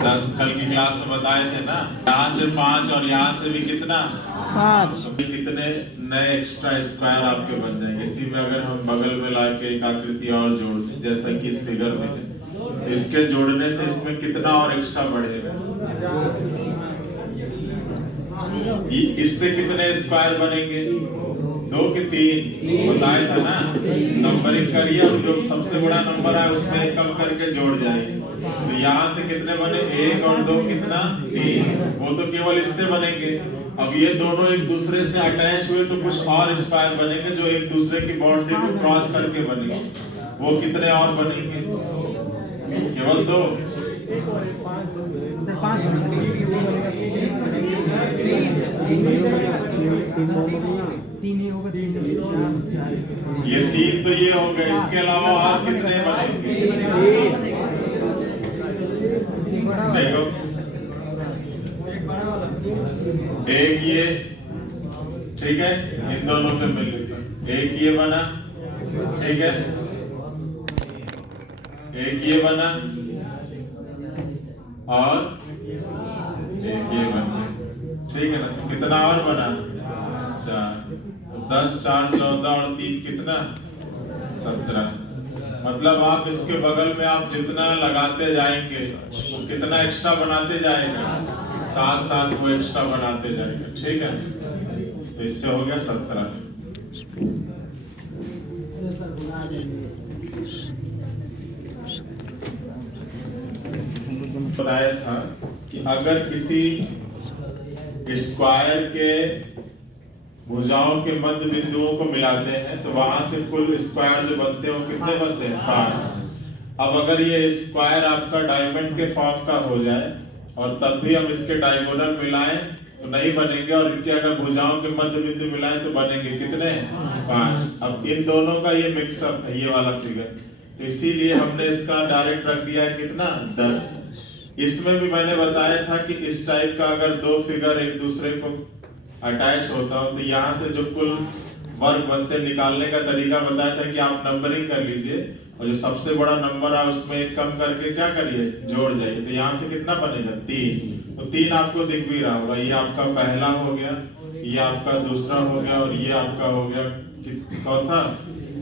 10 कल की क्लास में बताए थे ना, यहाँ से 5 और यहाँ से भी कितना 5। तो कितने नए एक्स्ट्रा स्क्वायर आपके बन जाएंगे। इसी में अगर हम बगल में लाके एक आकृति और जोड़ दें जैसा कि इस फिगर में है, तो इसके जोड़ने से इसमें कितना और एक्स्ट्रा बढ़ेगा। इससे कितने स्क्वायर बनेंगे 2 के 3 बताया था ना। नंबरिंग करिए और जो सबसे बड़ा नंबर है उसमें कम करके जोड़ जाइए। तो यहाँ से कितने बने 1 और 2 कितना 3, वो तो केवल इससे बनेंगे। अब ये दोनों एक दूसरे से अटैच हुए तो कुछ और स्क्वायर बनेंगे जो एक दूसरे की बाउंड्री को क्रॉस करके बनेंगे। वो कितने और बनेंगे केवल 2। ये 3 तो ये हो गए, इसके अलावा और कितने बनेंगे देखो। एक ये ठीक है, इन दोनों पे मिलकर एक ये बना, ठीक है, एक ये बना और एक ये बना, ठीक है ना। तो कितना और बना 4। तो 10 4 14 और 3 कितना 17। मतलब आप इसके बगल में आप जितना लगाते जाएंगे वो कितना एक्स्ट्रा बनाते जाएगा, साथ साथ वो एक्स्ट्रा बनाते जाएगा, ठीक है। तो इससे हो गया 17। बताया था कि अगर किसी स्क्वायर के भुजाओं के मध्य बिंदुओं को मिलाते हैं तो वहां से कुल स्क्वायर जो बनते हैं वो कितने बनते हैं 5। अब अगर ये स्क्वायर आपका डायमंड के फॉर्म का हो जाए और तब भी हम इसके डायगोनल मिलाएं तो नहीं बनेंगे, और इनके अगर भुजाओं के मध्य बिंदु मिलाएं तो बनेंगे कितने 5। अब इन दोनों का ये मिक्सअप है ये वाला फिगर, तो इसीलिए हमने इसका डायरेक्ट रख दिया है कितना 10। इसमें भी मैंने बताया था कि इस टाइप का अगर 2 फिगर एक दूसरे को अटैच होता हो तो यहाँ से जो कुल वर्ग बनते निकालने का तरीका बताया था कि आप नंबरिंग कर लीजिए और जो सबसे बड़ा नंबर है उसमें एक कम करके क्या करिए जोड़ जाइए। तो यहाँ से कितना बनेगा 3। तो 3 आपको दिख भी रहा होगा, ये आपका पहला हो गया, ये आपका दूसरा हो गया और ये आपका हो गया चौथा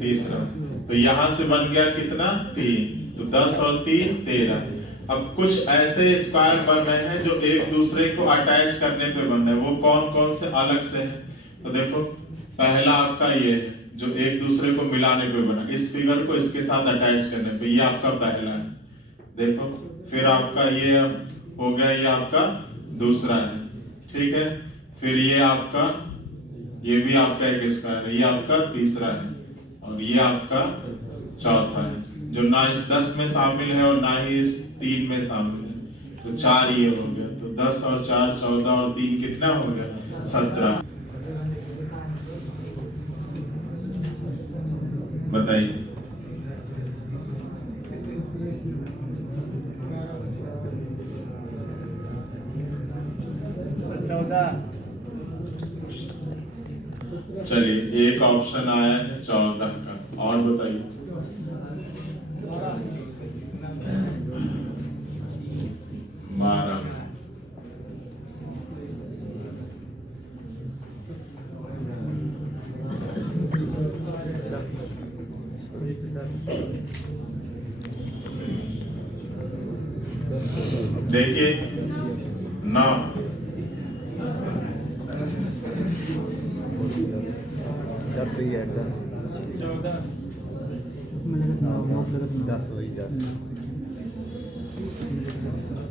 तीसरा। तो यहाँ से बन गया कितना 3। तो 10 और 3 13। अब कुछ ऐसे स्क्वायर बन रहे हैं जो एक दूसरे को अटैच करने पे बन रहे हैं, वो कौन कौन से अलग से हैं। तो देखो पहला आपका ये जो एक दूसरे को मिलाने पे बना, इस फिगर को इसके साथ अटैच करने पे, ये आपका पहला है देखो। फिर आपका ये हो गया, ये आपका दूसरा है, ठीक है। फिर ये आपका ये भी आपका एक स्क्वायर है, ये आपका तीसरा है और ये आपका चौथा है जो ना इस 10 में शामिल है और ना ही इस 3 में शामिल है। तो 4 ये हो गया। तो 10 और 4 14 और 3 कितना हो गया 17। बताइए चलिए एक ऑप्शन आया है 14 का, और बताइए 12। देखिए 9।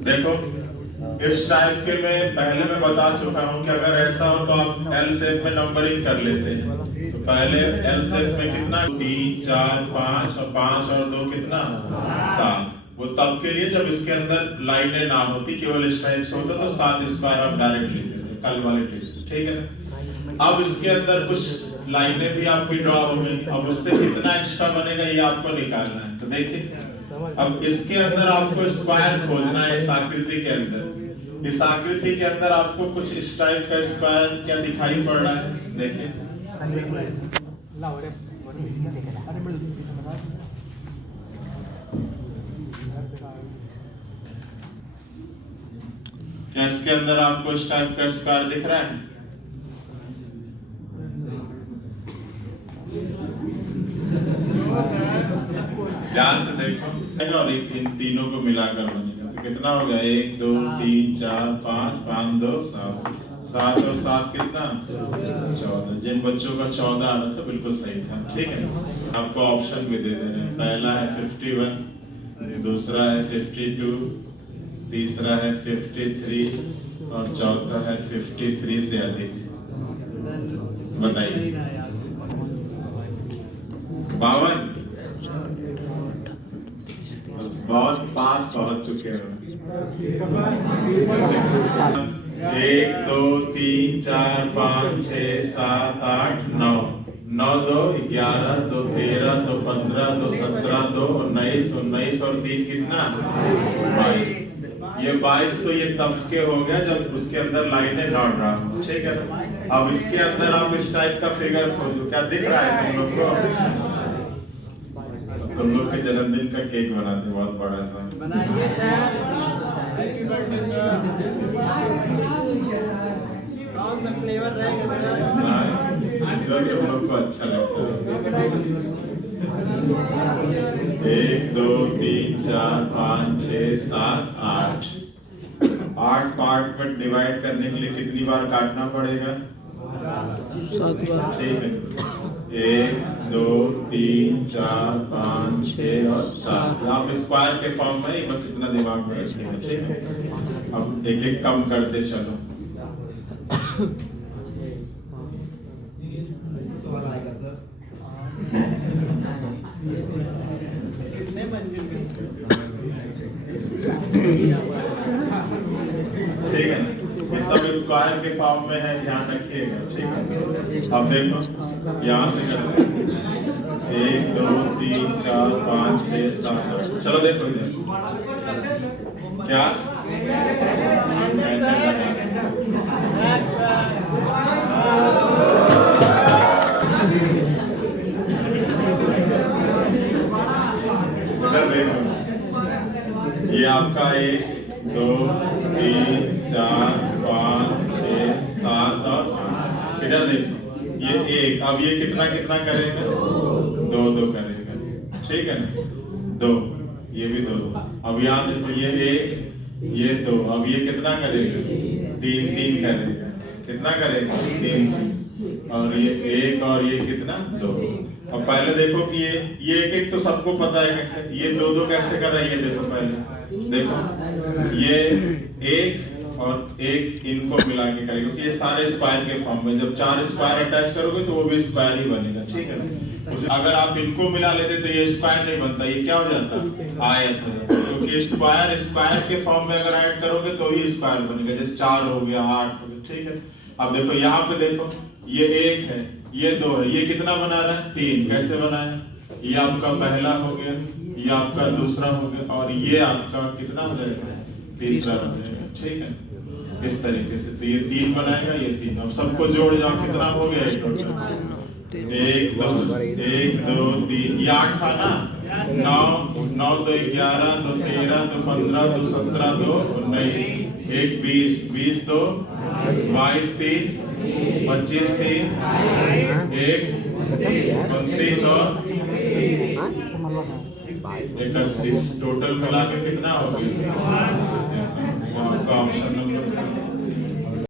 देखो इस टाइप के मैं पहले मैं बता चुका हूं कि अगर ऐसा हो तो आप एल शेप में नंबरिंग कर लेते हैं। तो पहले एल शेप में कितना 3 4 5 और 5 और 2 कितना 7। वो तब के लिए जब इसके अंदर लाइनें ना होती, केवल इस टाइप से होता तो 7 स्क्वायर आप डायरेक्ट लेते थे कल वाले ट्रिक से, ठीक है। अब इसके अंदर कुछ लाइनें भी आपकी ड्रॉ हो गई, अब उससे कितना एक्स्ट्रा बनेगा ये आपको निकालना है। तो देखिए अब इसके अंदर आपको स्क्वायर खोजना है। इस आकृति के अंदर, इस आकृति के अंदर आपको कुछ इस टाइप का स्क्वायर क्या दिखाई पड़ रहा है, देखिए क्या इसके अंदर आपको इस टाइप का स्क्वायर दिख रहा है? ध्यान से देखो और इन तीनों को मिलाकर बनेगा तो कितना हो गया? 1 2 3 4 5 5 2 7 7 और 7 कितना? 14। जिन बच्चों का 14 आ रहा था बिल्कुल सही था। ठीक है, आपको ऑप्शन भी दे दे रहे हैं। पहला है 51, दूसरा है 52, तीसरा है 53 और चौथा है 53 से अधिक। बताइए 52। बहुत पास पहुंच चुके हो। 1 2 3 4 5 6 7 8 9 9 2 11 2 13 2 15 2 17 2 19 19 और 3 कितना? 22। ये 22 तो ये तब के हो गया जब उसके अंदर लाइनें लौट रहा हूँ। ठीक है, अब इसके अंदर आप इस टाइप का फिगर खोजो। क्या दिख रहा है तुम लोग को? तुम लोग के जन्मदिन का केक बनाते बहुत बड़ा सा बनाइए सर। Happy birthday sir. कौन सा फ्लेवर रहेगा सर? जो तुम लोग को अच्छा लगता है। 1 2 3 4 5 6 7 8 8 पार्ट में डिवाइड करने के लिए कितनी बार काटना पड़ेगा? 7 बार। ठीक है, 1 2 3 4 5 6 और 7। आप स्क्वायर के फॉर्म में बस इतना दिमाग में रखिएगा। ठीक है, अब एक एक कम करते चलो। ठीक है, ये सब स्क्वायर के फॉर्म में है, ध्यान रखिएगा। ठीक है, अब देखो यहाँ से करते हैं 1 2 3 4 5 6 7 8। चलो देखो इधर क्या इधर देखो, ये आपका 1 2 3 4 5 6 7 और 8। इधर देखो ये 1, अब ये कितना कितना करेगा? 2 2 करेगा। ठीक है ना, 2, ये भी 2। अब यहाँ देखो ये 1 ये 2, अब ये कितना करेगा? 3 3 करेगा। कितना करेगा? 3 और ये 1 और ये कितना? 2। अब पहले देखो कि ये 1 1 तो सबको पता है कैसे, ये 2 2 कैसे कर रहा है? ये देखो पहले देखो ये 1 और 1 इनको मिला के करेंगे क्योंकि ये सारे स्क्वायर के फॉर्म में, जब 4 स्क्वायर अटैच करोगे तो वो भी स्क्वायर ही बनेगा। ठीक है, अगर आप इनको मिला लेते तो ये स्क्वायर नहीं बनता, ये क्या हो जाता? आयत हो जाता। क्योंकि स्क्वायर स्क्वायर के फॉर्म में अगर ऐड करोगे तो ही स्क्वायर बनेगा, जैसे 4 हो गया 8 हो गया। ठीक है, अब देखो यहाँ पे देखो ये 1 है ये 2 है, ये कितना बना रहा है? 3। कैसे बनाया? ये आपका पहला हो गया, ये आपका दूसरा हो गया और ये आपका कितना हो जाएगा? तीसरा हो जाएगा। ठीक है, इस तरीके से तो ये 3 बनाएगा, ये 3। अब सबको जोड़ जाओ, कितना हो गया? 1 2 3, ये 8 था ना? 9 9 2 11 2 13 2 15 2 17 2 19 1 20 20 2 22 3 25 3 1 29 और 31। टोटल मिला के कितना हो गया?